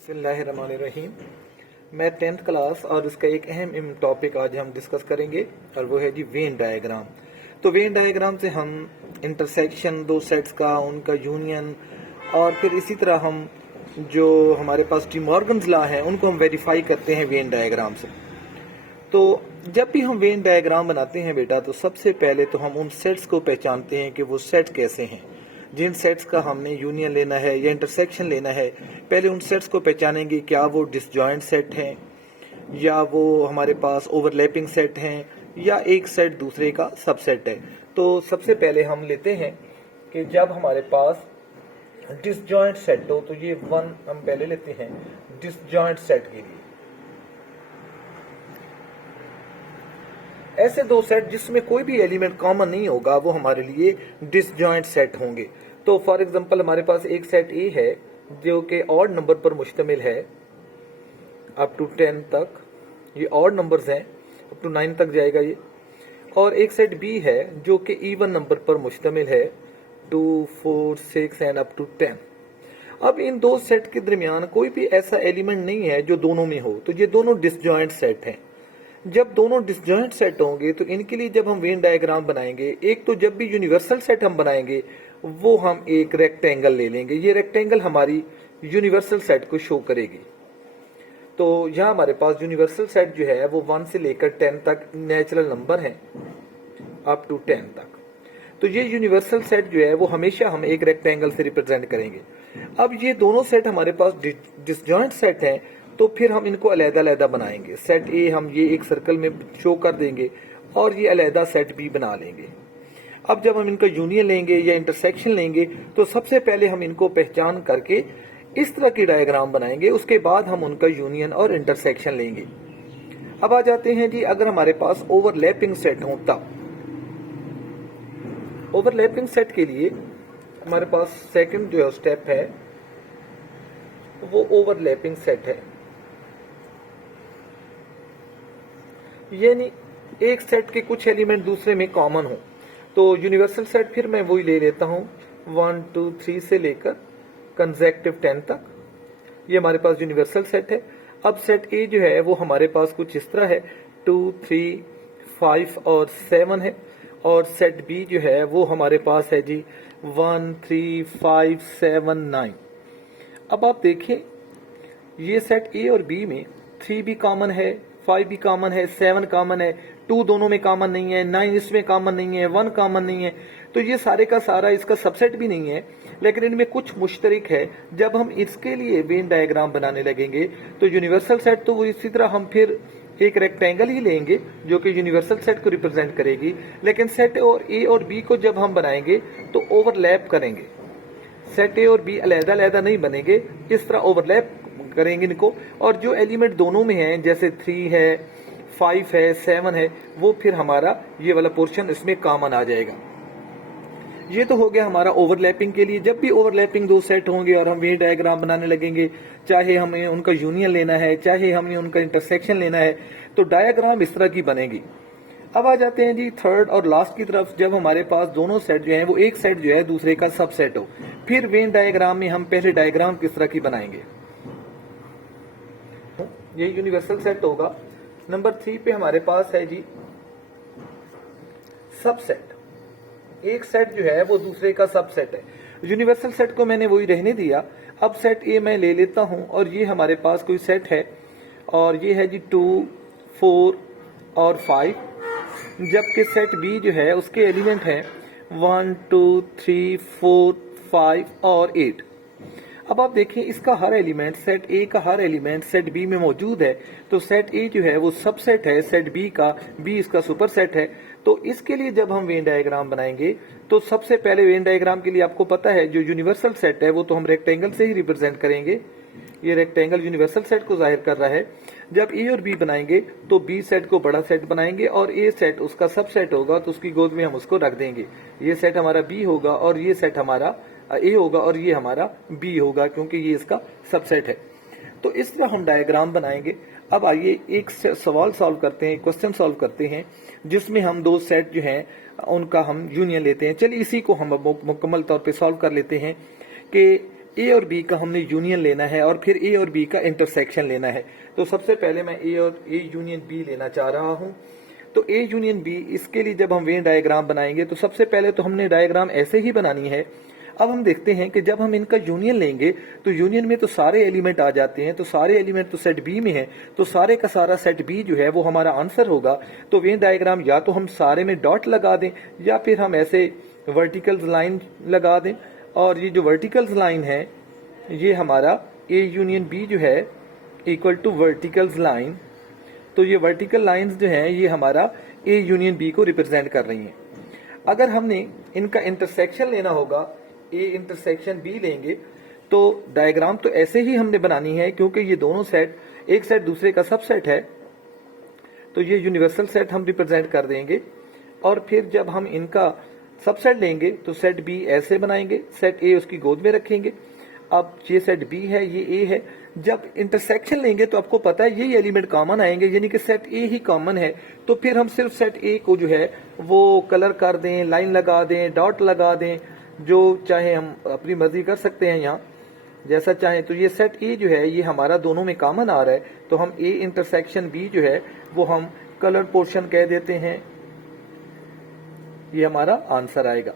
बिस्मिल्लाहिर्रहमानिर्रहीम। मैं 10th class और इसका एक अहम टॉपिक आज हम डिस्कस करेंगे और वो है जी वेन डायग्राम। तो वेन डायग्राम से हम इंटरसेक्शन दो सेट्स का, उनका यूनियन और फिर इसी तरह हम जो हमारे पास डी मॉर्गन्स लॉ है उनको हम वेरीफाई करते हैं वेन डायग्राम से। तो जब भी हम वेन डायग्राम बनाते हैं बेटा, तो सबसे पहले तो हम उन सेट्स को पहचानते हैं कि वो सेट कैसे हैं। जिन सेट्स का हमने यूनियन लेना है या इंटरसेक्शन लेना है, पहले उन सेट्स को पहचानेंगे, क्या वो डिसजॉइंट सेट हैं या वो हमारे पास ओवरलैपिंग सेट हैं या एक सेट दूसरे का सबसेट है। तो सबसे पहले हम लेते हैं कि जब हमारे पास डिसजॉइंट सेट हो, तो ये वन हम पहले लेते हैं डिसजॉइंट सेट के लिए। ऐसे दो सेट जिसमें कोई भी एलिमेंट कॉमन नहीं होगा वो हमारे लिए डिसजॉइंट सेट होंगे। तो फॉर एग्जांपल हमारे पास एक सेट ए है जो कि ऑड नंबर पर मुश्तमिल है अप टू 10 तक, ये ऑड नंबर्स हैं, अप टू 9 तक जाएगा ये। और एक सेट बी है जो कि इवन नंबर पर मुश्तमिल है 2, 4, 6 एंड अप टू 10। अब इन दो सेट के दरमियान कोई भी ऐसा एलिमेंट नहीं है जो दोनों में हो, तो ये दोनों डिसजॉइंट सेट हैं। जब दोनों डिसजॉइंट सेट होंगे तो इनके लिए जब हम वेन डायग्राम बनाएंगे, एक तो जब भी यूनिवर्सल सेट हम बनाएंगे वो हम एक रेक्टेंगल ले लेंगे। ये रेक्टेंगल हमारी यूनिवर्सल सेट को शो करेगी। तो यहाँ हमारे पास यूनिवर्सल सेट जो है वो 1 से लेकर 10 तक नेचुरल नंबर है अप टू 10 तक। तो ये यूनिवर्सल सेट जो है वो हमेशा हम एक रेक्टेंगल से रिप्रेजेंट करेंगे। अब ये दोनों सेट हमारे पास डिसजॉइंट सेट हैं, तो फिर हम इनको अलग-अलग बनाएंगे। सेट ए हम ये एक सर्कल में शो कर देंगे और ये अलग सेट बी बना लेंगे। अब जब हम इनका यूनियन लेंगे या इंटरसेक्शन लेंगे, तो सबसे पहले हम इनको पहचान करके इस तरह की डायग्राम बनाएंगे, उसके बाद हम उनका यूनियन और इंटरसेक्शन लेंगे। अब आ जाते हैं जी, अगर हमारे पास ओवरलैपिंग सेट हो तब ओवरलैपिंग सेट के लिए हमारे पास सेकंड जो स्टेप है वो ओवरलैपिंग सेट है। यानी एक सेट के कुछ एलिमेंट दूसरे में कॉमन हो। तो यूनिवर्सल सेट फिर मैं वही ले लेता हूं 1, 2, 3 से लेकर कंसेक्टिव 10 तक। ये हमारे पास यूनिवर्सल सेट है। अब सेट ए जो है वो हमारे पास कुछ इस तरह है 2, 3, 5 और 7 है। और सेट बी जो है वो हमारे पास है जी 1, 3, 5, 7, 9। अब आप देखिए ये सेट ए और बी में 3 भी कॉमन है, 5 भी कॉमन है, 7 कॉमन है, 2 दोनों में कॉमन नहीं है, 9 इसमें कॉमन नहीं है, 1 कॉमन नहीं है। तो ये सारे का सारा इसका सबसेट भी नहीं है, लेकिन इनमें कुछ मुश्तरक है। जब हम इसके लिए वेन डायग्राम बनाने लगेंगे तो यूनिवर्सल सेट तो वो इसी तरह हम फिर एक रेक्टेंगल ही लेंगे जो कि यूनिवर्सल सेट को रिप्रेजेंट करेगी, लेकिन सेट और ए और बी को जब हम बनाएंगे तो ओवरलैप करेंगे। सेट ए और बी अलग-अलग नहीं बनेंगे, इस तरह ओवरलैप करेंगे इनको। और जो एलिमेंट दोनों में है जैसे 3 है, 5 है, 7 है, वो फिर हमारा ये वाला पोर्शन इसमें कॉमन आ जाएगा। ये तो हो गया हमारा ओवरलैपिंग के लिए। जब भी ओवरलैपिंग दो सेट होंगे और हम वेन डायग्राम बनाने लगेंगे, चाहे हमें उनका यूनियन लेना है चाहे हमें उनका इंटरसेक्शन लेना है, तो डायग्राम इस तरह की बनेगी। अब आ जाते हैं जी थर्ड और लास्ट की तरफ। जब हमारे पास दोनों सेट जो है वो एक सेट जो है दूसरे का सबसेट हो, फिर वेन डायग्राम में हम पहले डायग्राम किस तरह की बनाएंगे। ये यूनिवर्सल सेट होगा। नंबर 3 पे हमारे पास है जी सबसेट। एक सेट जो है वो दूसरे का सबसेट है। यूनिवर्सल सेट को मैंने वही रहने दिया। अब सेट ए मैं ले लेता हूं और ये हमारे पास कोई सेट है और ये है जी 2, 4 और 5। जबकि सेट बी जो है उसके एलिमेंट हैं 1, 2, 3, 4, 5 और 8। अब आप देखिए इसका हर एलिमेंट, सेट ए का हर एलिमेंट सेट बी में मौजूद है। तो सेट ए जो है वो सबसेट है सेट बी का, बी इसका सुपरसेट है। तो इसके लिए जब हम वेन डायग्राम बनाएंगे तो सबसे पहले वेन डायग्राम के लिए आपको पता है जो यूनिवर्सल सेट है वो तो हम रेक्टेंगल से ही रिप्रेजेंट करेंगे। ये रेक्टेंगल यूनिवर्सल सेट को जाहिर कर रहा है। जब ए और बी बनाएंगे तो बी सेट को बड़ा सेट बनाएंगे और ए सेट उसका सबसेट होगा, तो उसकी गोद में हम उसको रख देंगे। ये सेट हमारा बी होगा और ये सेट हमारा ए होगा और ये हमारा बी होगा, क्योंकि ये इसका सबसेट है। तो इस तरह हम डायग्राम बनाएंगे। अब आइए एक सवाल सॉल्व करते हैं, क्वेश्चन सॉल्व करते हैं, जिसमें हम दो सेट जो हैं उनका हम यूनियन लेते हैं। चलिए इसी को हम मुकम्मल तौर पे सॉल्व कर लेते हैं कि ए और बी का हमने यूनियन लेना है और फिर ए और बी का इंटरसेक्शन लेना है। तो सबसे पहले मैं ए और ए यूनियन बी लेना चाह रहा हूं। तो ए यूनियन बी, इसके लिए जब हम वेन डायग्राम बनाएंगे तो सबसे पहले तो हमने डायग्राम ऐसे ही बनानी है। अब हम देखते हैं कि जब हम इनका यूनियन लेंगे तो यूनियन में तो सारे एलिमेंट आ जाते हैं, तो सारे एलिमेंट तो सेट बी में है, तो सारे का सारा सेट बी जो है वो हमारा आंसर होगा। तो वेन डायग्राम या तो हम सारे में डॉट लगा दें या फिर हम ऐसे वर्टिकल लाइन लगा दें, और ये जो वर्टिकल लाइन है ये हमारा ए यूनियन बी जो है इक्वल टू वर्टिकल लाइन। तो ये वर्टिकल लाइंस जो हैं ये हमारा ए यूनियन बी को रिप्रेजेंट कर रही हैं। अगर हमने इनका इंटरसेक्शन लेना होगा, ए इंटरसेक्शन बी लेंगे, तो डायग्राम तो ऐसे ही हमने बनानी है क्योंकि ये दोनों सेट एक सेट दूसरे का सबसेट है। तो ये यूनिवर्सल सेट हम रिप्रेजेंट कर देंगे और फिर जब हम इनका सबसेट लेंगे तो सेट बी ऐसे बनाएंगे, सेट ए उसकी गोद में रखेंगे। अब ये सेट बी है, ये ए है। जब इंटरसेक्शन लेंगे तो आपको पता है ये एलिमेंट कॉमन आएंगे, यानी कि सेट ए ही कॉमन है। तो फिर हम सिर्फ सेट ए को जो है वो कलर कर दें, लाइन लगा दें, डॉट लगा दें, जो चाहे हम अपनी मर्जी कर सकते हैं यहाँ जैसा चाहे। तो ये सेट ए जो है ये हमारा दोनों में कॉमन आ रहा है, तो हम ए इंटरसेक्शन बी जो है वो हम कलर पोर्शन कह देते हैं, ये हमारा आंसर आएगा।